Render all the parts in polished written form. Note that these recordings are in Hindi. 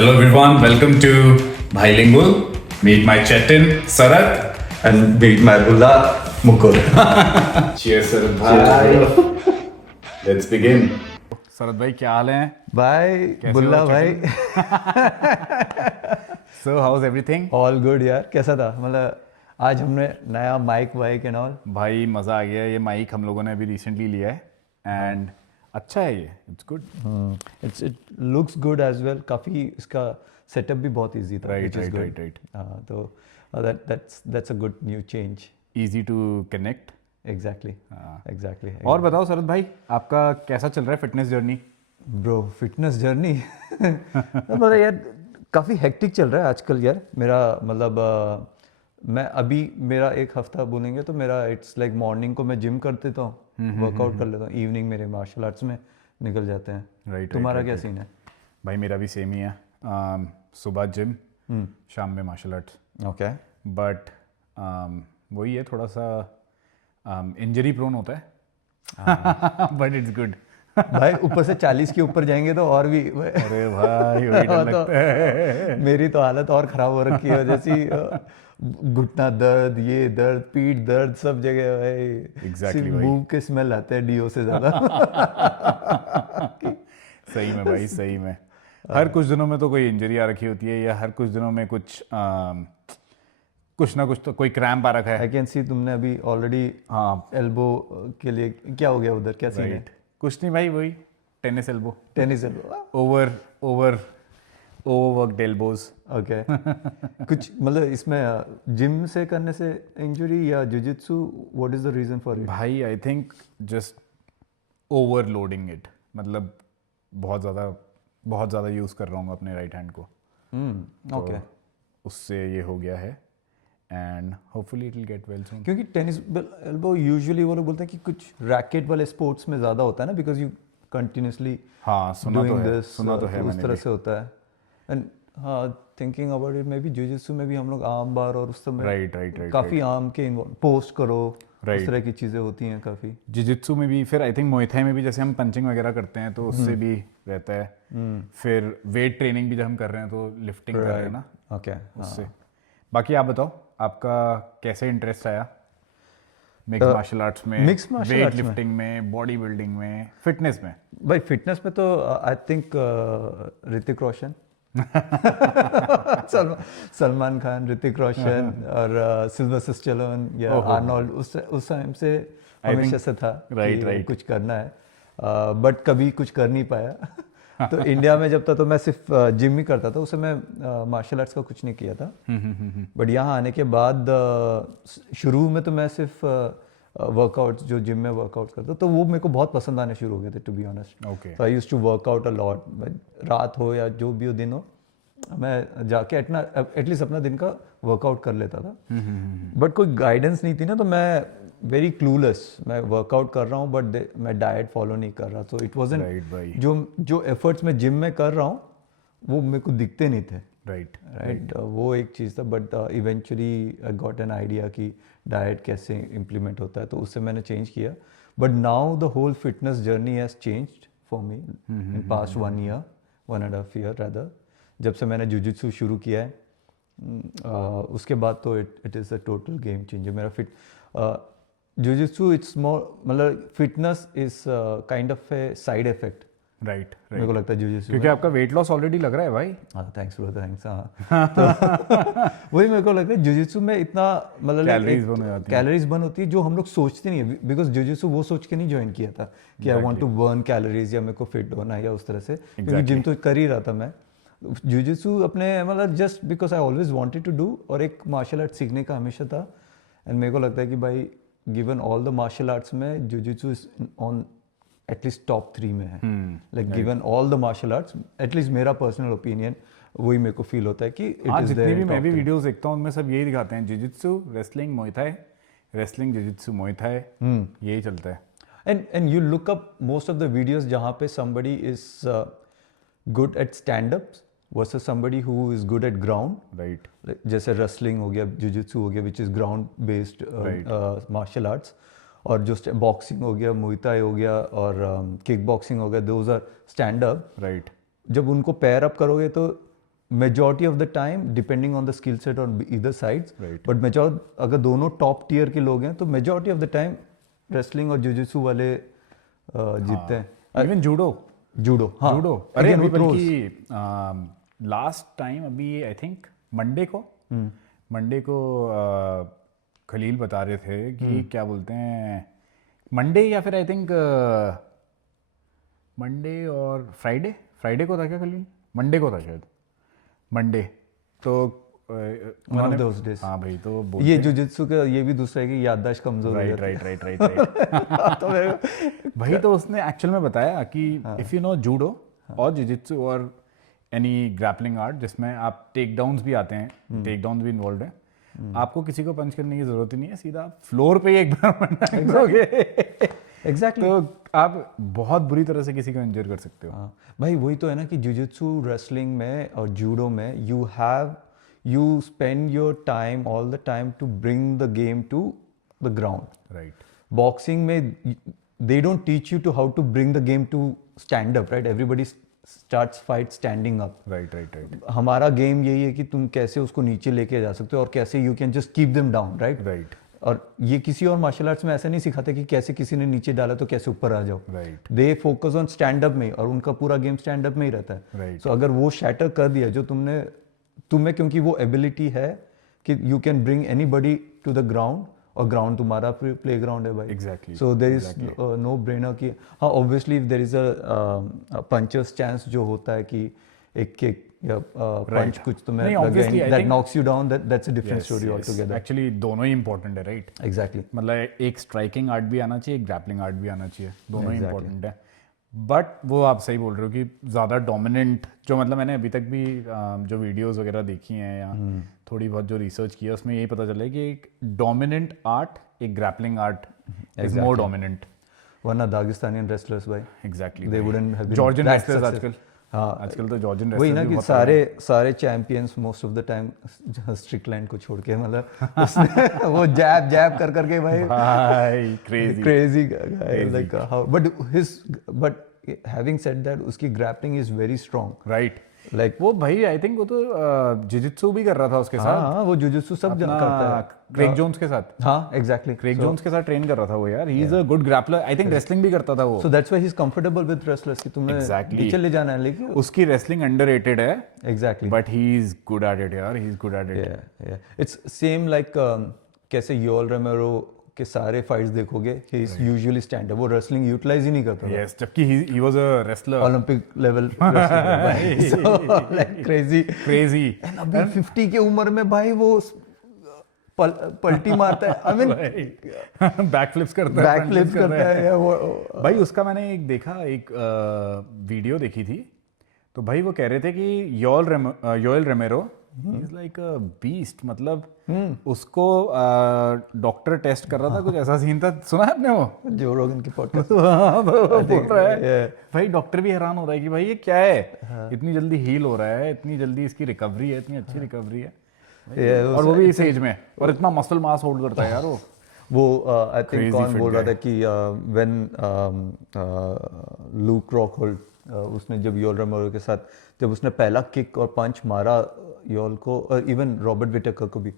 Hello everyone, welcome to Bilingual. Meet my Chetin, Sarat. And beat my Bulla Mukul. Cheers, Sarat bhai. Let's begin. सरद भाई क्या हाल है? भाई कैसे बुल्ला हो, भाई So how's everything? All good यार। कैसा था? मतलब आज हमने नया माइक वाइक एंड ऑल। भाई मज़ा आ गया। ये माइक हम लोगों ने अभी रिसेंटली लिया है एंड अच्छा है ये, it's good. It looks good as well. काफ़ी इसका सेटअप भी बहुत इजी था। Right, which is right, good. right, right. हाँ, तो that's a good new change. Easy to connect. Exactly. हाँ। Exactly. और बताओ सरद भाई, आपका कैसा चल रहा है fitness journey? Bro fitness journey मतलब यार काफ़ी हेक्टिक चल रहा है आजकल यार। मेरा मतलब मैं अभी मेरा एक हफ्ता बोलेंगे तो मेरा इट्स लाइक मॉर्निंग को मैं जिम कर देता हूँ, वर्कआउट कर लेता हूँ, इवनिंग मेरे मार्शल आर्ट्स में निकल जाते हैं। Right, तुम्हारा right, क्या right, सीन है? भाई मेरा भी सेम ही है। सुबह जिम, शाम में मार्शल आर्ट्स। ओके। बट वही है, थोड़ा सा इंजरी प्रोन होता है बट इट्स गुड। भाई ऊपर से 40 के ऊपर जाएंगे तो और भी अरे भाई वही डर लगता है। मेरी तो हालत और ख़राब हो रखी है, जैसी घुटना दर्द, ये दर्द, पीठ दर्द, सब जगह भाई। Exactly सिर्फ भाई। मुंह के स्मेल आते हैं डीओ से ज़्यादा। सही में भाई, सही में। हर कुछ दिनों में तो कोई इंजरी आ रखी होती है, या हर कुछ दिनों में कुछ ना कुछ तो कोई क्रैम्प आ रखा है। आई कैन सी तुमने अभी ऑलरेडी हाँ एल्बो के लिए क्या हो गया उधर? क्या सीन है? राइट, कुछ नहीं भाई, वही tennis elbow, tennis elbow. Overworked elbows. Okay. कुछ मतलब इसमें जिम से करने से इंजरी या jujitsu, what is the reason for it? भाई I think just overloading it, मतलब बहुत ज़्यादा यूज़ कर रहा हूँ अपने राइट हैंड को। ओके। उससे ये हो गया है and hopefully it will get well soon. क्योंकि टेनिस एल्बो यूजुअली वो लोग बोलते हैं कि कुछ रैकेट वाले स्पोर्ट्स में ज़्यादा होता है ना, बिकॉज यू कंटिन्यूसली हाँ सुना तो है, सुना तो है उस मैंने तरह भी। से होता है। एंड हाँ, thinking about it, may be jujitsu में भी हम लोग आर्म बार और उस समय राइट काफ़ी आर्म के पोस्ट करो, उस Right. तरह की चीज़ें होती हैं काफ़ी। जिजित्सु में भी, फिर आई थिंक मोए थाई में भी जैसे हम पंचिंग वगैरह करते हैं तो उससे भी रहता है। फिर वेट ट्रेनिंग भी जब हम कर रहे हैं तो लिफ्टिंग कर रहे हैं ना, ओके। उससे। बाकी आप बताओ, आपका कैसे इंटरेस्ट आया मिक्स मार्शल आर्ट्स में, mixed martial वेट arts में? लिफ्टिंग में, बॉडी बिल्डिंग में, फिटनेस में? भाई फिटनेस में तो आई थिंक ऋतिक रोशन सलमान खान, ऋतिक रोशन और सिल्वेस्टर स्टैलोन या आर्नोल्ड, उस टाइम से हमेशा से था कि कुछ करना है, बट कभी कुछ कर नहीं पाया। तो इंडिया में जब था तो मैं सिर्फ जिम ही करता था, उस समय मार्शल आर्ट्स का कुछ नहीं किया था। बट यहाँ आने के बाद शुरू में तो मैं सिर्फ वर्कआउट, जो जिम में वर्कआउट करता, तो वो मेरे को बहुत पसंद आने शुरू हो गए थे, टू बी ऑनेस्ट। ओके। तो I used to work out a lot. रात हो या जो भी हो दिन हो, मैं जाके एटलीस्ट अपना दिन का वर्कआउट कर लेता था। बट कोई गाइडेंस नहीं थी ना, तो मैं वेरी क्लूलेस, मैं वर्कआउट कर रहा हूँ बट मैं डाइट फॉलो नहीं कर रहा। तो इट वाजंट राइट भाई, जो एफर्ट्स मैं जिम में कर रहा हूँ वो मेरे को दिखते नहीं थे। राइट। वो एक चीज़ था। But eventually I got an idea कि डाइट कैसे इम्प्लीमेंट होता है, तो उससे मैंने चेंज किया। But now the whole fitness journey has changed for me in past 1.5 year rather, जब से मैंने जुजित्सु शुरू किया है। उसके बाद तो it is a total game changer. मेरा जुजित्सु इट्स मोर, मतलब fitness is kind of A side effect right, मेरे को लगता है जुजित्सु। क्योंकि आपका वेट लॉस ऑलरेडी लग रहा है भाई। हाँ थैंक्स ब्रो, थैंक्स। हाँ तो वही मेरे को लगता है जुजित्सु में इतना मतलब कैलोरीज बर्न होती है जो हम लोग सोचते नहीं है, बिकॉज जुजित्सु वो सोच के नहीं ज्वाइन किया था कि I want to burn calories या मेरे को फिट होना है या उस तरह से, क्योंकि जिम तो कर ही रहा था मैं। जुजित्सु अपने मतलब just because I always wanted to do, और एक मार्शल आर्ट सीखने का हमेशा था। एंड मेरे को लगता है कि भाई given all the martial arts में jujitsu is on at least top 3 में है। Like given all the martial arts, at least मेरा पर्सनल ओपिनियन वही मेरे को फील होता है कि इट इज जितनी भी मैं भी वीडियोस देखता हूँ उनमें सब यही दिखाते हैं, jujitsu, wrestling, Muay Thai, wrestling, jujitsu, Muay Thai, यही चलता है। And you look up most of the videos जहाँ पे somebody is good at stand-ups versus somebody who is good at ground. Right, जैसे रेसलिंग हो गया, जुजित्सु हो गया which is ground based martial arts, और जो बॉक्सिंग हो गया, मुay थाई हो गया और किक बॉक्सिंग हो गया, those are stand up. Right. जब उनको पेयर अप करोगे तो majority of the time depending on the skill set on either sides, Right. But major अगर दोनों टॉप टियर के लोग हैं तो majority of the time wrestling और जुजुत्सु वाले जीतते हैं। इवन जूडो जूडो, हाँ जूडो अरे Again, अभी वो throws. बल्कि लास्ट टाइम अभी आई थिंक मंडे को खलील बता रहे थे कि क्या बोलते हैं मंडे या फिर आई थिंक मंडे और फ्राइडे को था क्या खलील, मंडे को था शायद, मंडे तो One of those days. हाँ भाई तो ये जुजुत्सु का ये भी दूसरा है कि याददाश्त कमजोर हो जाती है। राइट तो मेरे को- भाई तो उसने एक्चुअल में बताया कि इफ यू नो जूडो और जिजित्सु और एनी ग्रैपलिंग आर्ट जिसमें आप टेक डाउन्स भी आते हैं, टेक डाउन भी इन्वॉल्व है, आपको किसी को पंच करने की जरूरत ही नहीं है, सीधा फ्लोर पे ही एक बार मारोगे एग्जैक्टली तो आप बहुत बुरी तरह से किसी को इंजर कर सकते हो। हाँ भाई वही तो है ना कि जुजुत्सु रेसलिंग में और जूडो में you spend your time all the time to bring the game to the ground. Right Boxing में they don't teach you to how to bring the game to stand up, right? Everybody starts fight standing up. Right हमारा गेम यही है कि तुम कैसे उसको नीचे लेके जा सकते हो और कैसे you can just keep them down, right? Right और ये किसी और मार्शल आर्ट्स में ऐसा नहीं सिखाते कि कैसे किसी ने नीचे डाला तो कैसे ऊपर आ जाओ। Right they focus on stand up में और उनका पूरा गेम स्टैंड अप में ही रहता है। Right. सो अगर वो शैटर कर दिया जो तुम्हें क्योंकि वो एबिलिटी है कि you can bring anybody to the ground और ग्राउंड तुम्हारा प्ले ग्राउंड है भाई। Exactly. So there is no brainer कि हाँ obviously if there is a puncher's chance जो होता है कि एक किक या पंच कुछ तुम्हें नहीं, लगे obviously, I that think- knocks you down, that's a different story all together. Actually दोनों ही इंपॉर्टेंट है, राइट? एग्जैक्टली मतलब एक स्ट्राइकिंग आर्ट भी आना चाहिए, एक ग्रैपलिंग आर्ट भी आना चाहिए, दोनों ही Exactly. इंपॉर्टेंट है। बट वो आप सही बोल रहे हो कि ज़्यादा डोमिनेंट जो मतलब मैंने अभी तक भी जो वीडियोस वगैरह देखी हैं या थोड़ी बहुत जो रिसर्च की है उसमें यही पता चला है कि एक डोमिनेंट आर्ट, एक grappling art is more dominant. वरना दागिस्तानी रेसलर्स भाई exactly they wouldn't have been Georgian that wrestlers successful. आजकल हाँ आजकल तो जॉर्जियन वही ना रेसलर्स कि सारे champions most of the time Strickland को छोड़ के मतलब उसने वो जैब कर करके भाई भाई crazy crazy guy like how but having said that उसकी grappling is very strong right. like वो भाई आई थिंक वो तो जिजित्सु भी कर रहा था उसके साथ, हाँ वो जुजुत्सु सब करता है क्रेग जोन्स के साथ, हाँ एग्जैक्टली क्रेग जोन्स के साथ ट्रेन कर रहा था वो यार। He is a good grappler, I think wrestling भी करता था वो। so that's why he's comfortable with wrestlers कि तुमने Exactly. नीचे ले जाना है लेकिन उसकी रेसलिंग अंडररेटेड है exactly but he is good at it यार, he is good at it. yeah it's same like कैसे योल रेमेरो के सारे फाइट्स देखोगे he is usually stand up, वो रेसलिंग यूटिलाइज ही नहीं करता था। यस, जबकि he was a wrestler, Olympic level crazy crazy. अभी 50 की उम्र में भाई वो पलटी मारता है, आई मीन बैक फ्लिप्स करता है, बैक फ्लिप करता है या वो भाई उसका मैंने एक देखा, एक वीडियो देखी थी, तो भाई वो कह रहे थे कि Yoel Romero is like a beast, मतलब उसको डॉक्टर टेस्ट कर रहा था, कुछ ऐसा सीन था, सुना है आपने वो? जो रोगन की पॉडकास्ट बोल रहा है भाई, डॉक्टर भी हैरान हो रहा है कि भाई ये क्या है, इतनी जल्दी हील हो रहा है, इतनी जल्दी इसकी रिकवरी है, इतनी अच्छी रिकवरी है, और वो भी इस एज में, और इतना मसल मास होल्ड करता है यार वो आई थिंक Crazy कौन fit बोल रहा guy. था कि व्हेन लूक रॉकहोल्ड उसने जब योल रेमेरो के साथ जब उसने पहला किक और पंच मारा योल को, और इवन रॉबर्ट विटेकर को भी,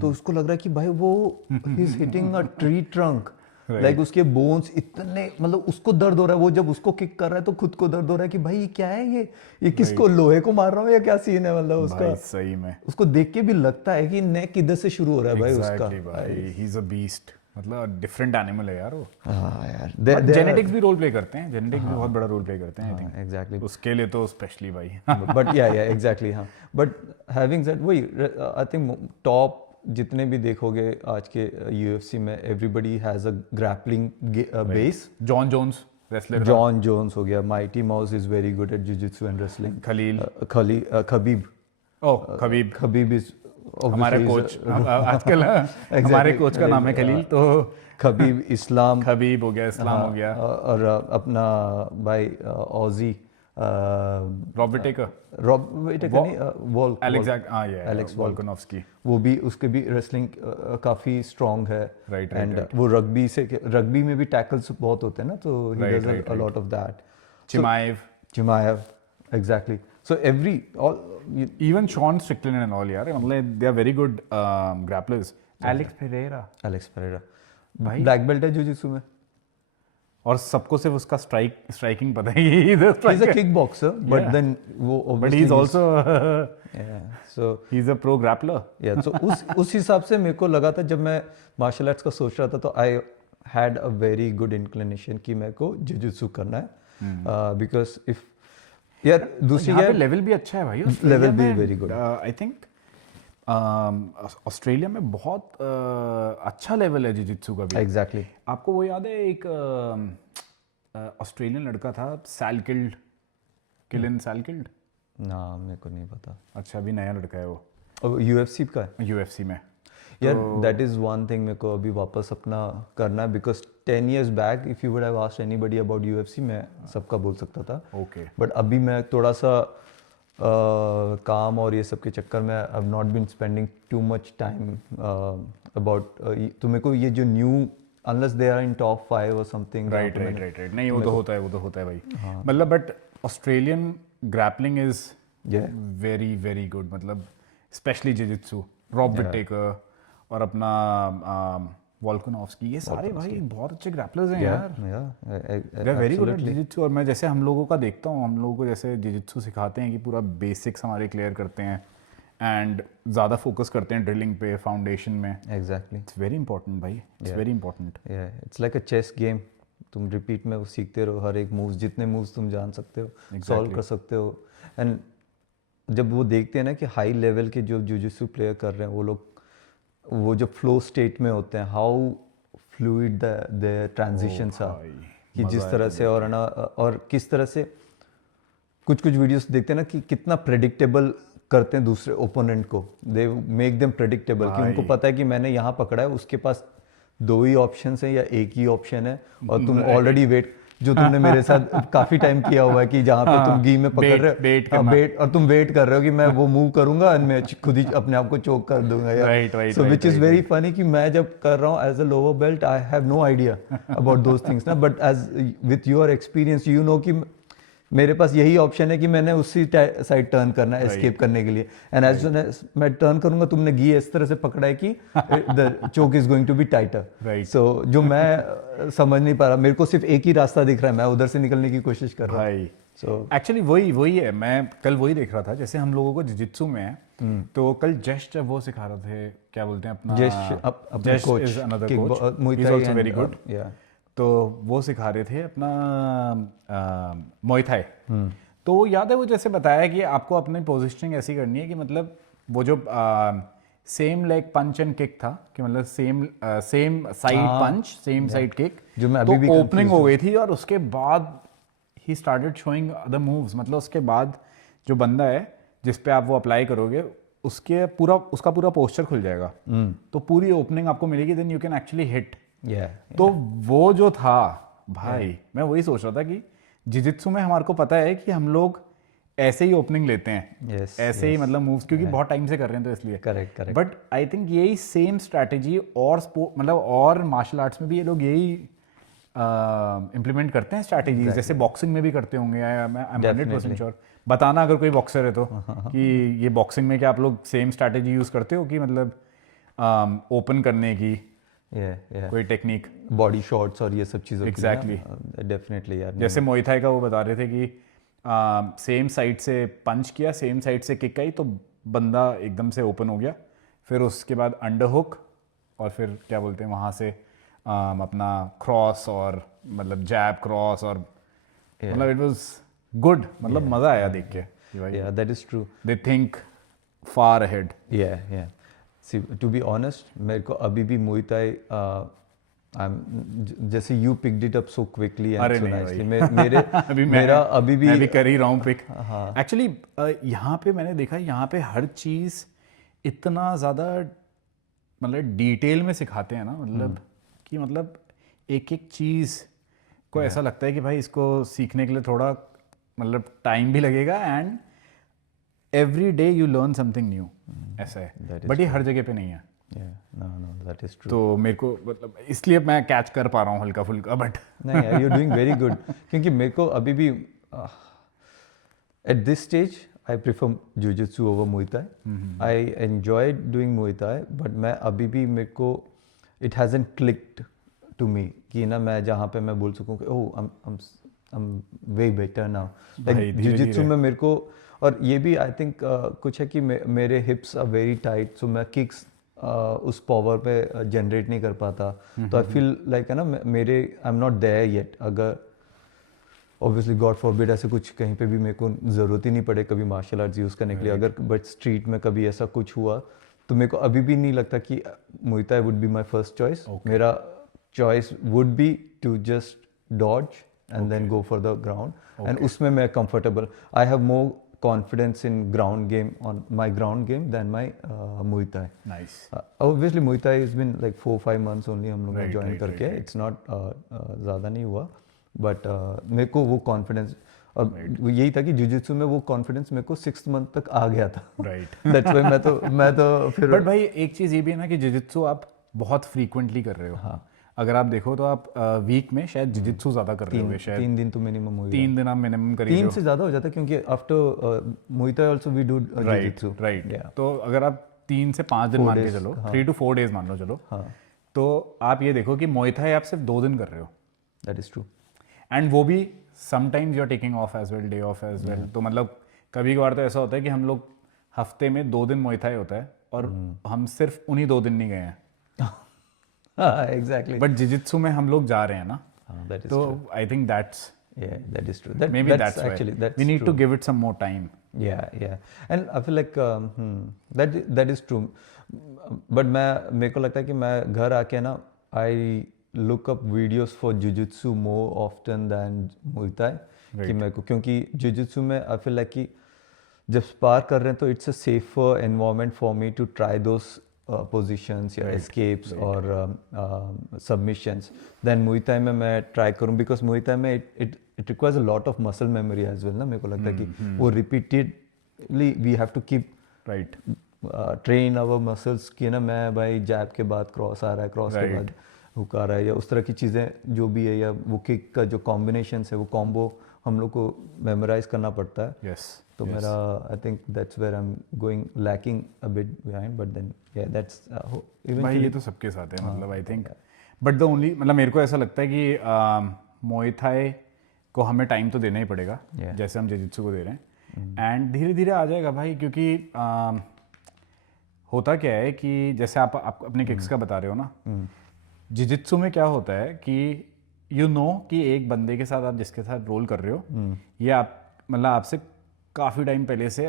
तो उसको लग रहा है कि भाई वो ही is hitting a tree trunk, like उसके बोन्स इतने, मतलब उसको दर्द हो रहा है, वो जब उसको किक कर रहा है तो खुद को दर्द हो रहा है कि भाई ये क्या है, ये किसको लोहे को मार रहा हूँ या क्या सीन है, मतलब उसका भाई सही में उसको देख के भी लगता है कि नेक इधर से शुरू हो रहा है भाई उसका। Exactly भाई, ही इज अ बीस्ट, मतलब डिफरेंट एनिमल है यार वो। हाँ यार जेनेटिक्स भी रोल प्ले करते हैं, जेनेटिक्स भी बहुत बड़ा रोल प्ले करते हैं आई थिंक, एग्जैक्टली उसके लिए तो स्पेशली भाई। बट या एग्जैक्टली हाँ, बट हैविंग सेड वही आई थिंक टॉप जितने भी देखोगे आज के यूएफसी में everybody has a grappling base. Jon Jones wrestler, Jon Jones हो गया, Mighty Mouse is very good at jujitsu and wrestling, Khalil Khabib is हमारे कोच आजकल हमारे कोच का नाम है खलील, तो खबीब इस्लाम खबीब हो गया, इस्लाम हो गया, और अपना भाई Aussie Robert taker, Alex Volkanovski, वो भी उसके भी रेसलिंग काफी स्ट्रांग है, Right, एंड वो रग्बी में भी टैकल्स बहुत होते हैं ना, तो he does a lot of that. चिमाएव चिमाएव exactly, So Even Sean Strickland and all यार, मतलब they are very good grapplers. Alex Pereira Alex Pereira black belt है jiu-jitsu में. और सबको सिर्फ उसका स्ट्राइकिंग पता है कि इधर He's a strike- kickboxer, but then वो but obviously he's also yeah. So he's a pro grappler. yeah, so उस हिसाब से मेरे को लगा था जब मैं मार्शल आर्ट्स का सोच रहा था तो I had a very good inclination कि मेरे को jiu-jitsu करना है because if यार दूसरी यहाँ पे यार लेवल भी अच्छा है भाई. Level भी very good. I think Australia में बहुत अच्छा लेवल है जिजित्सु का भी. exactly आपको वो याद है एक ऑस्ट्रेलियन लड़का था किलिन सैलकिल्ड. ना मेरे को नहीं पता. अच्छा अभी नया लड़का है वो अब UFC का है यूएफसी में. यार दैट इज वन थिंग मेरे को अभी वापस अपना करना है because 10 years back if you would have asked anybody about UFC मैं सबका बोल सकता था. ओके. बट अभी मैं थोड़ा सा काम और ये सब के चक्कर में I have not been spending too much time about तो मेरे को ये जो new unless they are in top 5 और समथिंग राइट नहीं वो तो होता है भाई. मतलब but Australian grappling is very very good. मतलब स्पेशली जिजित्सु रॉब विटेकर और अपना वोल्कानोव्स्की ये सारे भाई बहुत अच्छे ग्रैपलर्स हैं यार. They are very good at jujitsu. और मैं जैसे हम लोगों का देखता हूँ, हम लोगों को जैसे जिजित्सु सिखाते हैं कि पूरा बेसिक्स हमारे क्लियर करते हैं एंड ज़्यादा फोकस करते हैं ड्रिलिंग पे फाउंडेशन में. एग्जैक्टली इट्स वेरी इंपॉर्टेंट भाई. It's very important. It's like a chess game. तुम रिपीट में वो सीखते रहो हर एक मूव्स जितने मूव्स तुम जान सकते हो सॉल्व कर सकते हो. एंड जब वो देखते हैं ना कि हाई लेवल के जो जिजित्सु प्लेयर कर रहे हैं वो लोग वो जो फ्लो स्टेट में होते हैं how fluid the transitions are कि जिस तरह से और ना और किस तरह से कुछ वीडियोस देखते हैं ना कि कितना प्रेडिक्टेबल करते हैं दूसरे ओपोनेंट को. दे मेक देम प्रेडिक्टेबल कि उनको पता है कि मैंने यहाँ पकड़ा है उसके पास 2 ही ऑप्शंस हैं या एक ही ऑप्शन है और तुम ऑलरेडी वेट जो तुमने मेरे साथ काफी टाइम किया हुआ है कि जहाँ पे तुम गी में पकड़ रहे हो वेट और तुम वेट कर रहे हो कि मैं वो मूव करूंगा और मैं खुद ही अपने आप को चोक कर दूंगा यार. So which is very funny कि मैं जब कर रहा हूँ as a lower belt I have no idea about those things ना. But as with your experience you know कि मेरे पास यही ऑप्शन है कि मैंने उसी साइड टर्न करना है एस्केप करने के लिए. एंड एज सून एज मैं टर्न करूंगा तुमने गी इस तरह से पकड़ा है कि the choke is going to be tighter. So जो मैं समझ नहीं पा रहा मेरे को सिर्फ एक ही रास्ता दिख रहा है मैं उधर से निकलने की कोशिश कर रहा हूँ. सो एक्चुअली वही है. मैं कल वही देख रहा था जैसे हम लोगों को जिजित्सु में है तो कल जश जब वो सिखा रहे थे क्या बोलते हैं अपना जश is another coach he is also very good. तो वो सिखा रहे थे अपना मुay थाई. तो याद है वो जैसे बताया कि आपको अपनी पोजिशनिंग ऐसी करनी है कि मतलब वो जो same leg punch and kick था कि मतलब same side punch same side kick जो मैं अभी भी ओपनिंग हो गई थी और उसके बाद he started showing other moves. मतलब उसके बाद जो बंदा है जिस पे आप वो अप्लाई करोगे उसका पूरा पोस्चर खुल जाएगा. तो पूरी ओपनिंग आपको मिलेगी then you can actually hit. तो वो जो था भाई मैं वही सोच रहा था कि जिजित्सु में हमारे को पता है कि हम लोग ऐसे ही ओपनिंग लेते हैं ऐसे ही मतलब मूव्स क्योंकि बहुत टाइम से कर रहे हैं तो इसलिए. करेक्ट. बट आई थिंक यही सेम स्ट्रैटेजी और स्पोर्ट मतलब और मार्शल आर्ट्स में भी ये लोग यही इम्प्लीमेंट करते हैं स्ट्रैटेजी जैसे बॉक्सिंग में भी करते होंगे. I am 100% sure. बताना अगर कोई बॉक्सर है तो कि ये बॉक्सिंग में क्या आप लोग सेम स्ट्रैटेजी यूज करते हो कि मतलब ओपन करने की कोई टेक्निक बॉडी शॉट्स और ये सब चीज़ों एग्जैक्टली डेफिनेटली यार. जैसे मुay थाई का वो बता रहे थे कि सेम साइड से पंच किया सेम साइड से किक आई तो बंदा एकदम से ओपन हो गया. फिर उसके बाद अंडर हुक और फिर क्या बोलते हैं वहाँ से अपना क्रॉस और मतलब जैब क्रॉस और मतलब इट वाज गुड. मतलब मज़ा आया देख के. That is true. They think far ahead. See, to be honest, मेरे को अभी भी मुay थाई जैसे you picked it up so quickly and so nicely. मेरा अभी भी मैं भी कर ही रहा हूँ पिक. एक्चुअली यहाँ पे मैंने देखा यहाँ पे हर चीज़ इतना ज़्यादा मतलब डिटेल में सिखाते हैं ना मतलब कि मतलब एक एक चीज़ को ऐसा लगता है कि भाई इसको सीखने के लिए थोड़ा मतलब टाइम भी लगेगा and every day you learn something new ऐसा है. बट ये हर जगह पे नहीं है. that is true. तो मेरे को मतलब इसलिए मैं कैच कर पा रहा हूँ हल्का फुल्का. बट नहीं यार यू डूइंग वेरी गुड क्योंकि मेरे को अभी भी at this stage I prefer Jiu-Jitsu over Muay Thai. I enjoy doing Muay Thai, but मैं अभी भी मेरे को it hasn't clicked to me कि ना मैं जहाँ पे मैं बोल सकूँ कि oh I'm way better now. Like भाई, धीरे Jiu-Jitsu धीरे। में मेरे को और ये भी आई थिंक कुछ है कि मेरे हिप्स आर वेरी टाइट, सो मैं किक्स उस पावर पे जनरेट नहीं कर पाता, तो आई फील लाइक है ना मेरे I am not there yet. अगर ऑब्वियसली गॉड फॉरबिड ऐसे कुछ कहीं पे भी मेरे को ज़रूरत ही नहीं पड़े कभी मार्शल आर्ट्स यूज़ करने के लिए, अगर बट स्ट्रीट में कभी ऐसा कुछ हुआ तो मेरे को अभी भी नहीं लगता कि मुay thai would be my first choice. मेरा choice would be to just dodge and then go for the ground, and उसमें मैं comfortable. I have more confidence in ground game, on my ground game, than my Muay Thai. Nice. Obviously Muay Thai has been like 4-5 months only हम लोग ने Right, ज्वाइन right, करके, right. it's not ज़्यादा नहीं हुआ, but मेरे को वो कॉन्फिडेंस अब यही था कि जिजित्सु में वो कॉन्फिडेंस मेरे को 6th मंथ तक आ गया था. Right. That's why मैं तो फिर बट भाई एक चीज़ ये भी है ना कि जिजित्सु आप बहुत फ्रीक्वेंटली कर रहे हो. हाँ. अगर आप देखो तो आप वीक में शायद जिजित्सु ज़्यादा कर रहे हो शायद 3 दिन तो मिनिमम हो 3 दिन आप मिनिमम कर रहे 3 हो. से ज़्यादा हो जाता है क्योंकि after Muay Thai also we do jiu-jitsu. Right. तो अगर आप 3 से 5 दिन मान के चलो, 3 to 4 days मान लो चलो, तो आप ये देखो कि Muay Thai आप सिर्फ 2 दिन कर रहे हो. That is true. एंड वो भी sometimes you are taking off as well, day off as well. तो मतलब कभी कभार तो ऐसा होता है कि हम लोग हफ्ते में 2 दिन Muay Thai होता है और हम सिर्फ उन्हीं 2 दिन नहीं गए हैं. Exactly. बट जिजित्सु में हम लोग जा रहे हैं ना, That is तो true. I think that's Yeah, that is true. maybe that's actually why that's we need true. to give it some more time. Yeah, and I feel like that is true. But मेरे को लगता है कि मैं घर आके ना I look up videos for jujitsu more often than Muay Thai. कि मेरे को क्योंकि jujitsu में I feel like कि जब स्पार कर रहे हैं तो it's a safer environment for me to try those positions या escapes और submissions. Then Muay Thai में मैं try करूँ because Muay Thai में it requires a lot of muscle memory as well ना. मेरे को लगता है कि वो repeatedly we have to keep Right. train our muscles कि ना मैं भाई जैब के बाद क्रॉस आ रहा है, क्रॉस के बाद हुक आ रहा है, या उस तरह की चीज़ें जो भी है, या वो किक का जो कॉम्बिनेशन है वो कॉम्बो हम लोग को मेमोराइज करना पड़ता है. Yes. तो मेरा I think that's where I am going lacking a bit behind, but then या दैट्स भाई ये तो सबके साथ है मतलब I think. But the only मतलब मेरे को ऐसा लगता है कि Muay Thai को हमें टाइम तो देना ही पड़ेगा जैसे हम जिजित्सु को दे रहे हैं, एंड धीरे धीरे आ जाएगा भाई. क्योंकि होता क्या है कि जैसे आप अपने किक्स का बता रहे हो ना, जिजित्सु में क्या होता है कि यू नो कि एक बंदे के साथ आप जिसके साथ रोल कर रहे हो ये आप मतलब आपसे काफ़ी टाइम पहले से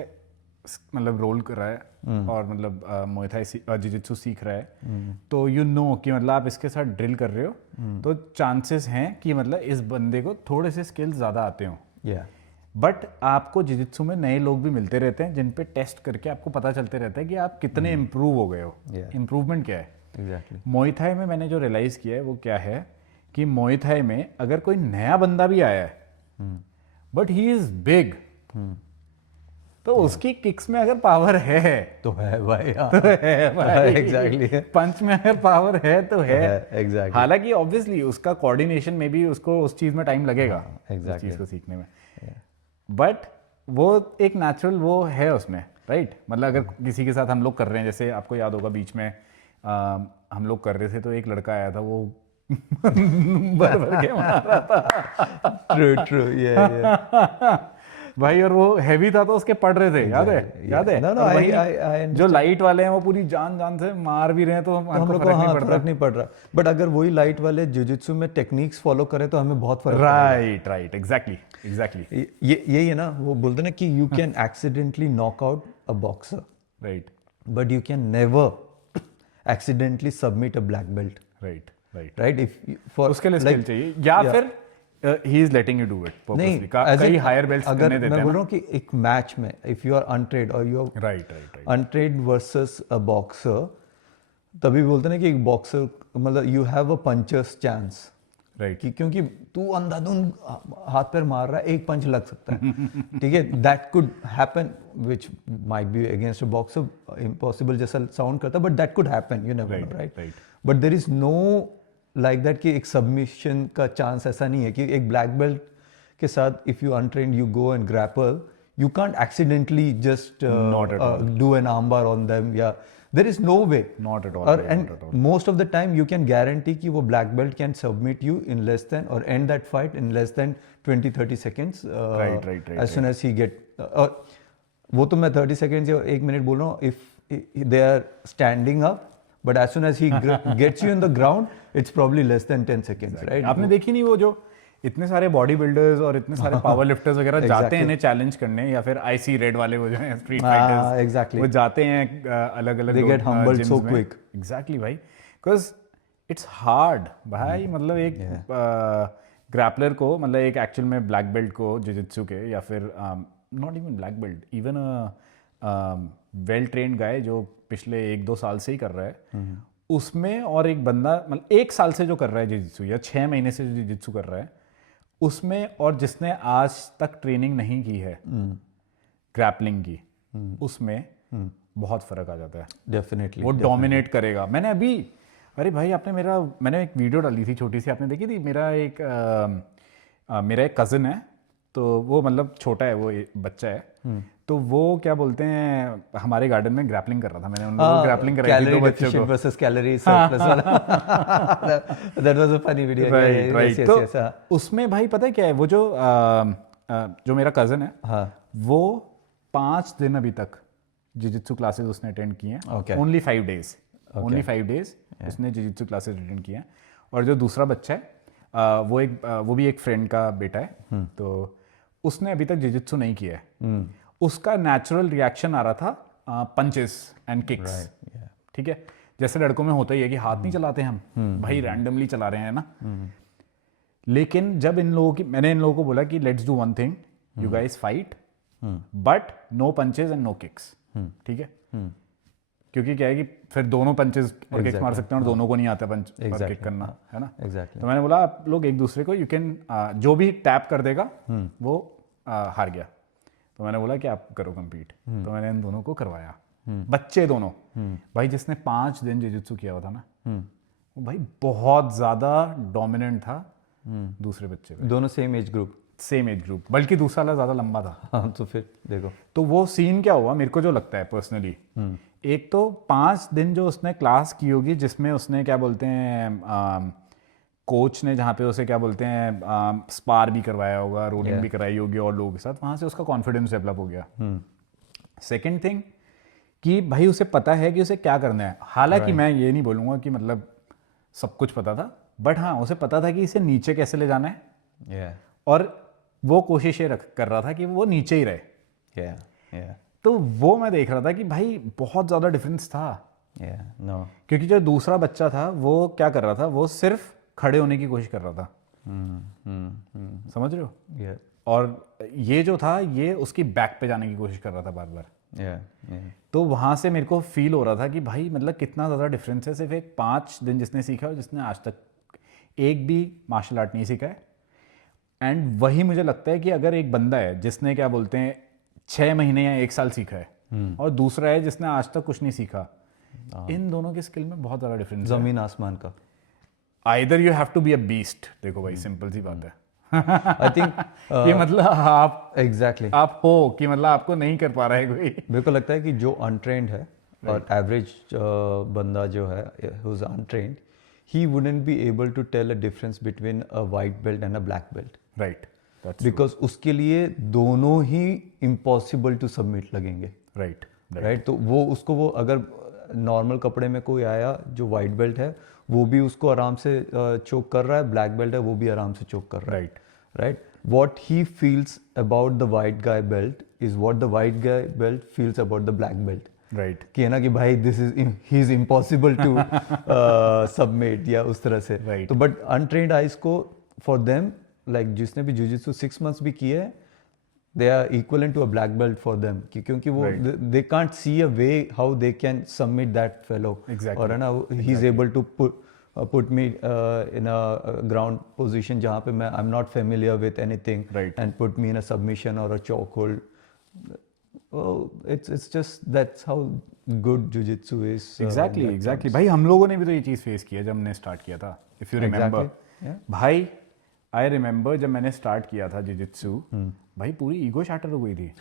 मतलब रोल कर रहा है और मतलब Muay Thai जिजित्सु सीख रहा है, तो यू नो कि मतलब आप इसके साथ ड्रिल कर रहे हो, तो चांसेस हैं कि मतलब इस बंदे को थोड़े से स्किल्स ज़्यादा आते हों. बट आपको जिजित्सु में नए लोग भी मिलते रहते हैं जिन पे टेस्ट करके आपको पता चलते रहता है कि आप कितने इम्प्रूव हो गए हो. इम्प्रूवमेंट क्या है. एग्जैक्टली. Muay Thai में मैंने जो रियलाइज़ किया है वो क्या है कि Muay Thai में अगर कोई नया बंदा भी आया है बट ही इज़ बिग, तो उसकी किक्स में अगर पावर है तो है भाई. तो है भाई. एग्जैक्टली. पंच में अगर पावर है तो है. एग्जैक्टली. हालांकि ऑब्वियसली उसका कोऑर्डिनेशन में भी उसको उस चीज़ में टाइम लगेगा उस चीज़ को सीखने में, बट वो एक नेचुरल वो है उसमें. राइट. मतलब अगर किसी के साथ हम लोग कर रहे हैं, जैसे आपको याद होगा बीच में हम लोग कर रहे थे तो एक लड़का आया था वो भर भर के मार रहा था. ट्रू. ये भाई और वो हैवी था तो उसके पड़ रहे थे. याद है. No, और वही I जो लाइट वाले हैं वो पूरी जान से मार भी रहे हैं तो हम लोग को फर्क नहीं पड़ रहा. बट अगर वही लाइट वाले जिजित्सु में टेक्निक्स फॉलो करें तो हमें बहुत फर्क. राइट. एग्जैक्टली. यही है ना, वो बोलते ना कि you can accidentally knock out a boxer, right, but you can never accidentally submit a black belt. Right. If for उसके लिए स्किल चाहिए या फिर he is letting you do it purposely. कई हायर बेल्ट्स करने देते हैं. मैं बोल रहा हूँ कि एक मैच में इफ यू आर अनट्रेड और you are right untrained versus a boxer, तभी बोलते ना कि एक बॉक्सर मतलब you have a puncher's chance. Right. क्योंकि तू अंधाधुंध हाथ पैर मार रहा है, एक पंच लग सकता है. ठीक है, that could happen which might be against a boxer, impossible जैसा साउंड करता है, but that could happen, you never know. Right. But there is no like that कि एक सबमिशन का चांस ऐसा नहीं है कि एक ब्लैक बेल्ट के साथ if you untrained you go and grapple, you can't accidentally just Not at all. do an armbar on them. Yeah, there is no way. Not at all, Or, not and at all. most of the time you can guarantee कि वो black belt can submit you in less than or end that fight in less than 20-30 seconds. Right, As soon as he get वो तो मैं 30 seconds या 1 minute बोल रहा हूँ. If they are standing up, but as soon as he gets you in the ground, it's probably less than 10 seconds, right? आपने देखी नहीं वो जो इतने सारे बॉडी बिल्डर्स और इतने सारे पावर लिफ्टर्स वगैरह जाते हैं इन्हें चैलेंज करने, या फिर आईसी रेड वाले वो जो हैं स्ट्रीट फाइटर्स, exactly. वो जाते हैं अलग अलग They get humbled so quick. Exactly भाई, बिकॉज इट्स हार्ड भाई. मतलब एक ग्रैपलर को, मतलब एक एक्चुअल में ब्लैक बेल्ट को जिजित्सु के, या फिर not even black belt, even well trained guy जो पिछले 1-2 साल से ही कर रहा है, उसमें और एक बंदा मतलब 1 साल से जो कर रहा है जिजित्सु, या 6 महीने से जो जिजित्सु कर रहा है उसमें, और जिसने आज तक ट्रेनिंग नहीं की है ग्रैपलिंग की, उसमें बहुत फर्क आ जाता है. Definitely. वो डोमिनेट करेगा. मैंने अभी, अरे भाई आपने मैंने एक वीडियो डाली थी छोटी सी, आपने देखी थी? मेरा एक कज़न है, तो वो मतलब छोटा है, वो बच्चा है, तो वो क्या बोलते हैं हमारे गार्डन में ग्रैपलिंग कर रहा था. मैंने उन लोगों को ग्रैपलिंग कराई थी, 2 बच्चों को. versus calorie surplus वाला. That was a funny video. Right. Yes, तो yes, हाँ. उसमें भाई पता है क्या है, वो जो मेरा कज़न है, हाँ. वो 5 दिन अभी तक जिजित्सु क्लासेस उसने अटेंड किए हैं. Okay. Only 5 days, only 5 days उसने जिजित्सु क्लासेस अटेंड किए हैं. और जो दूसरा बच्चा है वो भी एक फ्रेंड का बेटा है, तो उसने अभी तक जिजित्सु नहीं किया है. उसका नेचुरल रिएक्शन आ रहा था पंचेस एंड किक्स. ठीक है, जैसे लड़कों में होता ही है कि हाथ नहीं चलाते हम, भाई रैंडमली चला रहे हैं ना. लेकिन जब मैंने इन लोगों को बोला कि let's do one thing, you guys fight but no punches and no kicks. ठीक है, क्योंकि क्या है कि फिर दोनों पंचेस और किक्स मार सकते हैं और दोनों को नहीं आता पंच और किक करना, है ना. तो मैंने बोला आप लोग एक दूसरे को, यू कैन जो भी टैप कर देगा वो हार गया. तो मैंने बोला कि आप करो compete. तो मैंने इन दोनों को करवाया, बच्चे दोनों. भाई जिसने 5 दिन जिजित्सु किया हुआ था ना, वो भाई बहुत ज्यादा डोमिनेंट था दूसरे बच्चे पे. दोनों सेम एज ग्रुप, बल्कि दूसरा वाला ज्यादा लंबा था. हाँ, तो फिर देखो, तो वो सीन क्या हुआ, मेरे को जो लगता है पर्सनली, एक तो 5 दिन जो उसने क्लास की होगी, जिसमें उसने क्या बोलते हैं कोच ने जहाँ पे उसे क्या बोलते हैं स्पार भी करवाया होगा, रोलिंग भी कराई होगी और लोगों के साथ, वहाँ से उसका कॉन्फिडेंस डेवलप हो गया. सेकंड थिंग कि भाई उसे पता है कि उसे क्या करना है. हालांकि मैं ये नहीं बोलूँगा कि मतलब सब कुछ पता था, बट हाँ उसे पता था कि इसे नीचे कैसे ले जाना है. और वो कोशिश ये कर रहा था कि वो नीचे ही रहे. तो वो मैं देख रहा था कि भाई बहुत ज़्यादा डिफरेंस था. क्योंकि जो दूसरा बच्चा था वो क्या कर रहा था, वो सिर्फ खड़े होने की कोशिश कर रहा था. समझ रहे हो? और ये जो था, ये उसकी बैक पे जाने की कोशिश कर रहा था बार बार. तो वहाँ से मेरे को फील हो रहा था कि भाई मतलब कितना ज़्यादा डिफरेंस है सिर्फ एक 5 दिन जिसने सीखा और जिसने आज तक एक भी मार्शल आर्ट नहीं सीखा है. एंड वही मुझे लगता है कि अगर एक बंदा है जिसने क्या बोलते हैं 6 महीने या 1 साल सीखा है, और दूसरा है जिसने आज तक कुछ नहीं सीखा, इन दोनों के स्किल में बहुत ज़्यादा डिफरेंस है. जमीन आसमान का. Either you have to be a beast. देखो भाई सिंपल सी बात है. I think कि मतलब आप exactly आप हो कि मतलब आपको नहीं कर पा रहा है कोई. मेरे को लगता है कि जो अनट्रेंड है और एवरेज बंदा जो है who's untrained, he wouldn't be able to tell a difference between a white belt and a black belt. Right. That's Because उसके लिए दोनों ही impossible to submit लगेंगे. Right. तो वो अगर नॉर्मल कपड़े में कोई आया जो वाइट बेल्ट है, वो भी उसको आराम से चोक कर रहा है, ब्लैक बेल्ट है वो भी आराम से चोक कर रहा है. Right. What he feels about the white guy belt is what the white guy belt feels about the black belt. Right. कि है ना कि भाई this is he is impossible to submit, या उस तरह से. Right. तो बट अनट्रेन्ड आइज को फॉर देम, लाइक जिसने भी जिजित्सु 6 months भी किए है, they are equivalent to a black belt for them, क्योंकि वो they can't see a way how they can submit that fellow. Exactly. और है ना, he's able to put me in a ground position जहाँ पे मैं I'm not familiar with anything, and put me in a submission or a chokehold. Oh, it's just that's how good jiu-jitsu is. Exactly. भाई हम लोगों ने भी तो ये चीज़ फेस की है जब हमने स्टार्ट किया था. If you remember, भाई आई रिमेम्बर जब मैंने स्टार्ट किया था जिजित्सु, भाई पूरी ईगो शैटर हो गई थी।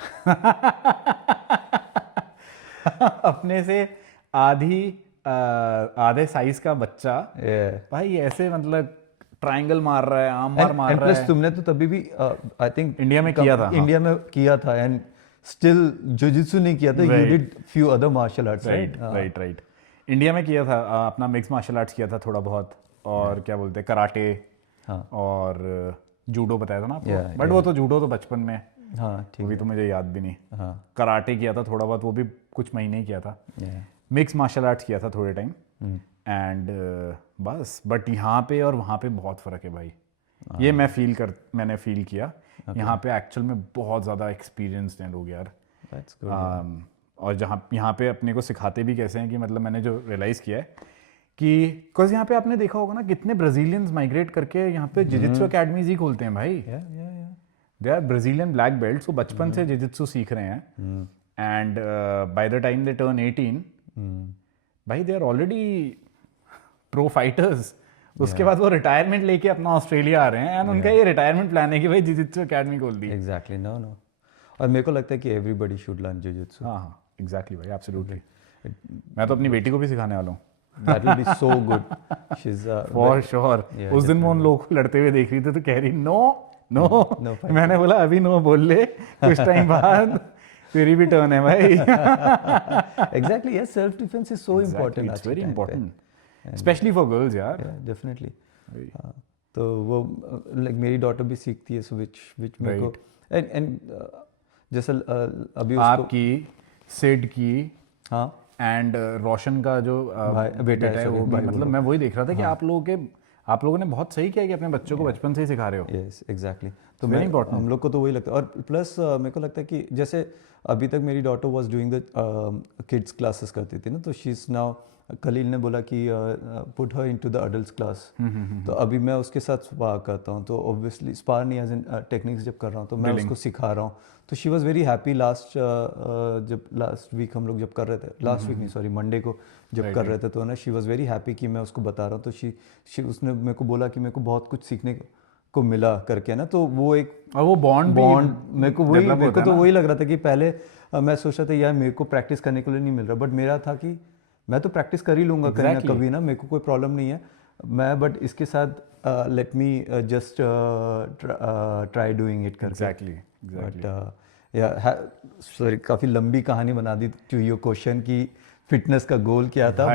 अपने से आधे साइज का बच्चा भाई ऐसे मतलब ट्रायंगल मार रहा है, आर्म बार मार रहा प्लस है। तुमने तो तभी भी आई थिंक इंडिया में किया था, हाँ। इंडिया में किया था एंड स्टिल जुजित्सु नहीं किया था, you did few other martial arts, right. India में किया था, अपना मिक्स मार्शल आर्ट्स किया था थोड़ा बहुत, और क्या बोलते हैं कराटे, और जूडो बताया था ना आपको, बट वो तो जूडो तो बचपन में, हाँ वो ठीक भी तो मुझे याद भी नहीं। हाँ कराटे किया था थोड़ा बहुत, वो भी कुछ महीने ही किया था। मिक्स मार्शल आर्ट्स किया था थोड़े टाइम, एंड बस। बट यहाँ पे और वहाँ पे बहुत फ़र्क है भाई, ये मैंने फील किया। यहाँ पे एक्चुअल में बहुत ज़्यादा एक्सपीरियंस हैं लोग यार। That's good, और जहाँ यहाँ पे अपने को सिखाते भी कैसे हैं कि मतलब मैंने जो रियलाइज़ किया है कि बिकॉज यहाँ पे आपने देखा होगा ना कितने ब्राज़ीलियंस माइग्रेट करके यहाँ पे जिजित्सु अकेडमीज ही खोलते हैं भाई। They are Brazilian black belts, वो बचपन से जिजित्सु सीख रहे हैं, and by the time they turn 18 भाई they are already pro fighters. उसके बाद वो रिटायरमेंट लेके अपना ऑस्ट्रेलिया आ रहे हैं, एंड उनका ये रिटायरमेंट प्लान है कि भाई जिजित्सु अकेडमी खोल दी। एग्जैक्टली, नो और मेरे को लगता है कि एवरीबॉडी शुड लर्न जिजित्सु। हाँ एग्जैक्टली भाई, एब्सोल्युटली। मैं तो अपनी बेटी को भी सिखाने वाला हूँ। That will be so good. She's for sure. उस दिन मैं उन लोगों को लड़ते हुए देख रही थी तो कह रही नो। मैंने बोला अभी नो बोल ले, कुछ टाइम बाद तेरी भी टर्न है भाई। Exactly, yes, self defense is so important. It's very important, especially for girls यार। Yeah, definitely. तो वो like मेरी डॉटर भी सीखती है, so which मेरे को and जैसे अभी उसको आपकी सिड की, हाँ, एंड रोशन का जो बेटा है वो भी, मतलब मैं वही देख रहा था कि आप लोगों ने बहुत सही किया कि अपने बच्चों को बचपन से ही सिखा रहे हो। Yes exactly. तो हम लोग को तो वही लगता है, और प्लस मेरे को लगता है कि जैसे अभी तक मेरी daughter was doing the kids classes करती थी ना, तो शी इज नाउ, खलील ने बोला कि put her into the adults class. तो अभी मैं उसके साथ स्पार करता हूँ, तो ऑब्वियसली स्पार नहीं एज इन टेक्निक्स जब कर रहा हूँ तो मैं उसको सिखा रहा हूँ। तो she was very happy last week हम लोग जब कर रहे थे, लास्ट वीक नहीं सॉरी मंडे को जब कर रहे थे, तो ना शी वॉज वेरी हैप्पी कि मैं उसको बता रहा हूँ। तो उसने मेरे को बोला कि मेरे को बहुत कुछ सीखने को मिला करके ना, तो वो एक वो बॉन्ड मेरे को तो वही लग रहा था कि पहले मैं सोच रहा था यार मेरे को प्रैक्टिस करने के लिए नहीं मिल रहा, बट मेरा था कि मैं तो प्रैक्टिस कर ही लूँगा कहीं ना कभी ना, मेरे को कोई प्रॉब्लम नहीं है मैं, बट इसके साथ let me just try doing it करके। बट या सॉरी काफ़ी लंबी कहानी बना दी टू योर क्वेश्चन कि फिटनेस का गोल क्या था,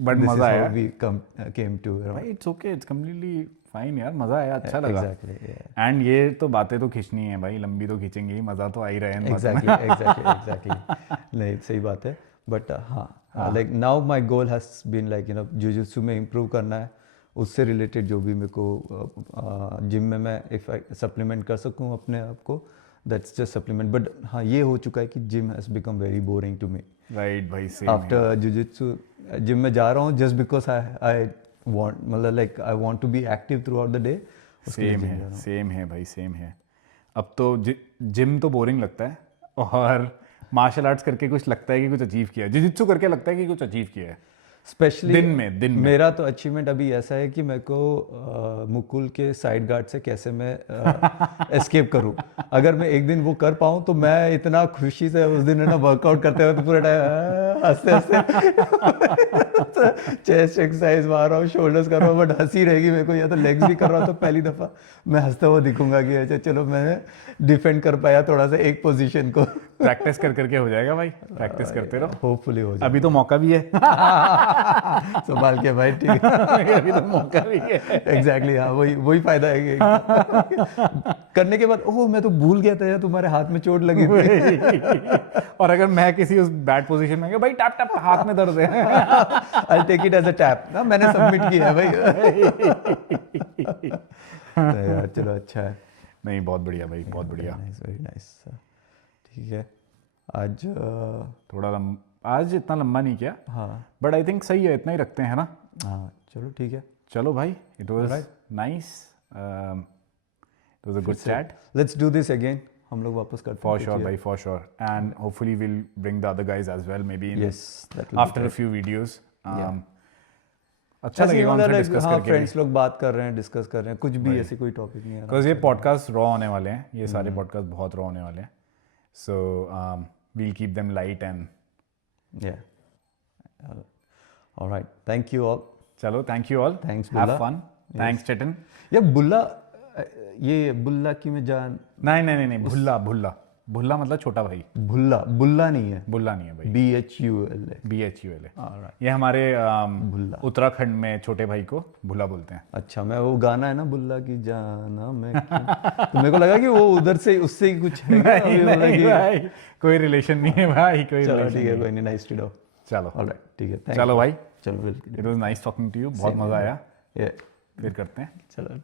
बट मज़ा आया। वी केम टू भाई it's okay, it's completely fine यार, मज़ा आया, अच्छा लगा। एग्जैक्टली, एंड ये तो बातें तो खींचनी है भाई, लंबी तो खींचेंगे ही, मज़ा तो आ ही रहा है। एग्जैक्टली नहीं सही बात है, बट हाँ like now my goal has been like jujitsu में इम्प्रूव करना है, उससे रिलेटेड जो भी मेरे को जिम में मैं इफ आई सप्लीमेंट कर सकूँ अपने आप को, दैट्स जस्ट सप्लीमेंट। बट हाँ ये हो चुका है कि gym has become very boring to me. Right भाई, सेम आफ्टर जिजित्सु जिम में जा रहा हूँ जस्ट बिकॉज आई वांट, मतलब like I want to be active throughout the day. Same है भाई, सेम है। अब तो जिम तो बोरिंग लगता है, और मार्शल आर्ट्स करके कुछ लगता है कि कुछ अचीव किया है, जिजित्सु करके लगता है कि कुछ अचीव किया है। स्पेशली दिन में मेरा तो अचीवमेंट अभी ऐसा है कि मेरे को मुकुल के साइड गार्ड से कैसे मैं एस्केप करूं। अगर मैं एक दिन वो कर पाऊं तो मैं इतना खुशी से उस दिन है ना वर्कआउट करते हुए तो पूरा टाइम हंसते चेस्ट एक्सरसाइज मार रहा हूँ, शोल्डर्स कर रहा हूँ, बट हंसी रहेगी मेरे को, या तो लेग्स भी कर रहा हूँ तो पहली दफ़ा मैं हंसता हुआ दिखूंगा कि अच्छा चलो मैंने डिफेंड कर पाया थोड़ा सा एक पोजीशन को। प्रैक्टिस करके हो जाएगा भाई, प्रैक्टिस करते रहो, होपफुली हो जाए। अभी तो मौका भी है। संभाल के भाई, ठीक है अभी तो मौका भी है। एग्जैक्टली हाँ वही फायदा है कि करने के बाद ओह मैं तो भूल गया था यार तुम्हारे हाथ में चोट लगी थी। और अगर मैं किसी उस बैड पोजीशन में गया भाई टैप टैप हाथ में दर्द है, I take it as a tap ना, मैंने सबमिट किया है भाई। तो यार चलो अच्छा है। नहीं बहुत बढ़िया भाई, बहुत बढ़िया, वेरी नाइस। ठीक है आज थोड़ा आज इतना लंबा नहीं किया, हाँ बट आई थिंक सही है, इतना ही रखते हैं ना। हाँ चलो ठीक है। चलो भाई, it was nice, it was a good chat. Let's do this again, हम लोग वापस करते हैं फॉर श्योर भाई, for sure, and hopefully will bring the other guys as well, maybe yes after a few videos. अच्छा ऐसे ही लगेगा मतलब उनसे like, डिस्कस हाँ करके फ्रेंड्स लोग बात कर रहे हैं, डिस्कस कर रहे हैं, कुछ भी ऐसे कोई टॉपिक नहीं आ रहा। बिकॉज ये पॉडकास्ट रॉ होने वाले हैं, ये सारे पॉडकास्ट बहुत रॉ होने वाले हैं, so we'll keep them light and Yeah. All right. Thank you all. चलो thank you all, Thanks, have Bulla. Fun, thanks Chetan. ये बुल्ला, ये बुल्ला की मैं जान, नहीं भुल्ला भुल्ला भुल्ला मतलब छोटा भाई, बुल्ला बुल्ला नहीं है, बुल्ला नहीं है भाई, BHULA. BHULA। Alright. ये हमारे भुल्ला। उत्तराखंड में छोटे भाई को भुल्ला बोलते हैं। अच्छा, मैं वो गाना है ना बुल्ला की जाना मैं तो मेरे को लगा कि वो उधर से उससे ही कुछ है क्या? अभी बोला नहीं कि भाई, कोई रिलेशन नहीं है भाई, कोई चलो रिलेशन ठीक है, नहीं कोई नहीं, नाइस टू नो। चलो ऑलराइट, ठीक है, thank चलो you. भाई, चलो बिल्कुल, it was nice talking to you, बहुत मजा आया, ये फिर करते हैं। चलो।